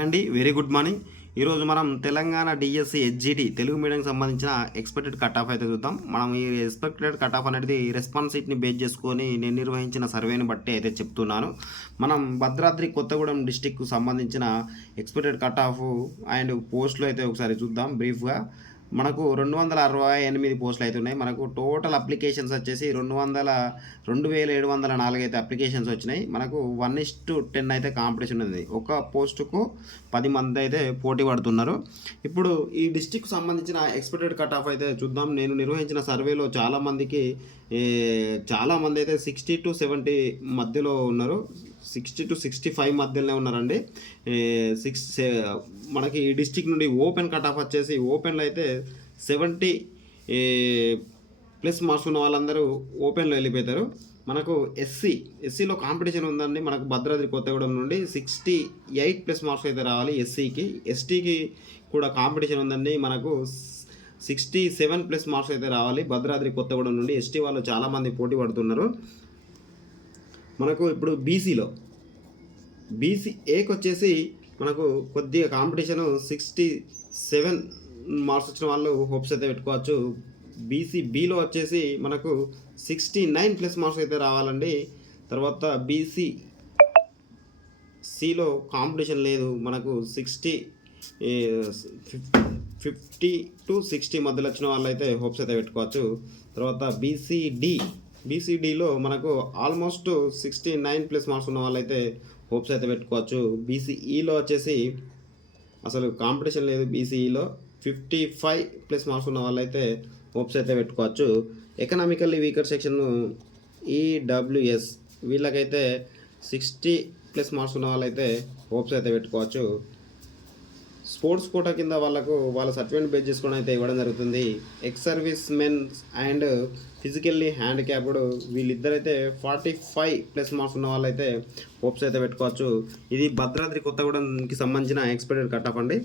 అండి very good morning. ఈరోజు మనం తెలంగాణ డిఎస్సి హెచ్జిటి తెలుగు మీడియంకి సంబంధించిన ఎక్స్పెక్టెడ్ కట్ ఆఫ్ అయితే చూద్దాం. మనం ఈ ఎక్స్పెక్టెడ్ కట్ ఆఫ్ అనేది రెస్పాన్స్ షీట్ని బేస్ చేసుకొని నేను నిర్వహించిన సర్వేని బట్టి అయితే చెప్తున్నాను. మనం భద్రాద్రి కొత్తగూడెం డిస్టిక్కు సంబంధించిన ఎక్స్పెక్టెడ్ కట్ ఆఫ్ అండ్ పోస్టులు అయితే ఒకసారి చూద్దాం బ్రీఫ్గా. మనకు 268 పోస్టులు అయితే ఉన్నాయి. మనకు టోటల్ అప్లికేషన్స్ వచ్చేసి 2704 అయితే అప్లికేషన్స్ వచ్చినాయి. మనకు 1:10 అయితే కాంపిటీషన్ ఉంది. ఒక పోస్టుకు 10 మంది అయితే పోటీ పడుతున్నారు. ఇప్పుడు ఈ డిస్టిక్ సంబంధించిన ఎక్స్పెక్టెడ్ కట్ ఆఫ్ అయితే చూద్దాం. నేను నిర్వహించిన సర్వేలో చాలామంది అయితే 60 to 70 మధ్యలో ఉన్నారు. 60 to 65 మధ్యలోనే ఉన్నారండి. మనకి ఈ డిస్టిక్ నుండి ఓపెన్ కట్ ఆఫ్ వచ్చేసి ఓపెన్లో అయితే 70 ప్లస్ మార్క్స్ ఉన్న వాళ్ళందరూ ఓపెన్లో వెళ్ళిపోతారు. మనకు ఎస్సీలో కాంపిటీషన్ ఉందండి. మనకు భద్రాద్రి కొత్తగూడెం నుండి 68 ప్లస్ మార్క్స్ అయితే రావాలి ఎస్సీకి. ఎస్టీకి కూడా కాంపిటీషన్ ఉందండి. మనకు 67 ప్లస్ మార్క్స్ అయితే రావాలి భద్రాద్రి కొత్తగూడెం నుండి. ఎస్టీ వాళ్ళు చాలామంది పోటీ పడుతున్నారు. మనకు ఇప్పుడు బీసీఏకి వచ్చేసి మనకు కొద్దిగా కాంపిటీషన్ 67 మార్క్స్ వచ్చిన వాళ్ళు హోప్స్ అయితే పెట్టుకోవచ్చు. బీసీబీలో వచ్చేసి మనకు 69 ప్లస్ మార్క్స్ అయితే రావాలండి. తర్వాత బీసీసీలో కాంపిటీషన్ లేదు. మనకు 50 to 60 మధ్యలో వచ్చిన వాళ్ళు అయితే హోప్స్ అయితే పెట్టుకోవచ్చు. తర్వాత బీసీడీలో మనకు ఆల్మోస్ట్ 69 ప్లస్ మార్క్స్ ఉన్న వాళ్ళైతే హోప్స్ అయితే పెట్టుకోవచ్చు. బీసీఈలో వచ్చేసి అసలు కాంపిటీషన్ లేదు. బీసీఈలో 55 ప్లస్ మార్క్స్ ఉన్న వాళ్ళైతే హోప్స్ అయితే పెట్టుకోవచ్చు. ఎకనామికల్లీ వీకర్ సెక్షన్ ఈడబ్ల్యూఎస్ వీళ్ళకైతే 60 ప్లస్ మార్క్స్ ఉన్న వాళ్ళైతే హోప్స్ అయితే పెట్టుకోవచ్చు. స్పోర్ట్స్ కోటా కింద వాళ్ళ సర్టిఫికేట్ బేస్ చేసుకొని అయితే ఇవ్వడం జరుగుతుంది. Ex service men and physically handicapped వీళ్ళిద్దరైతే 45 ప్లస్ మార్క్స్ ఉన్న వాళ్ళైతే హోప్స్ అయితే పెట్టుకోవచ్చు. ఇది భద్రాద్రి కొత్తగూడెంకి సంబంధించిన ఎక్స్పెక్టెడ్ కట్ ఆఫ్ అండి.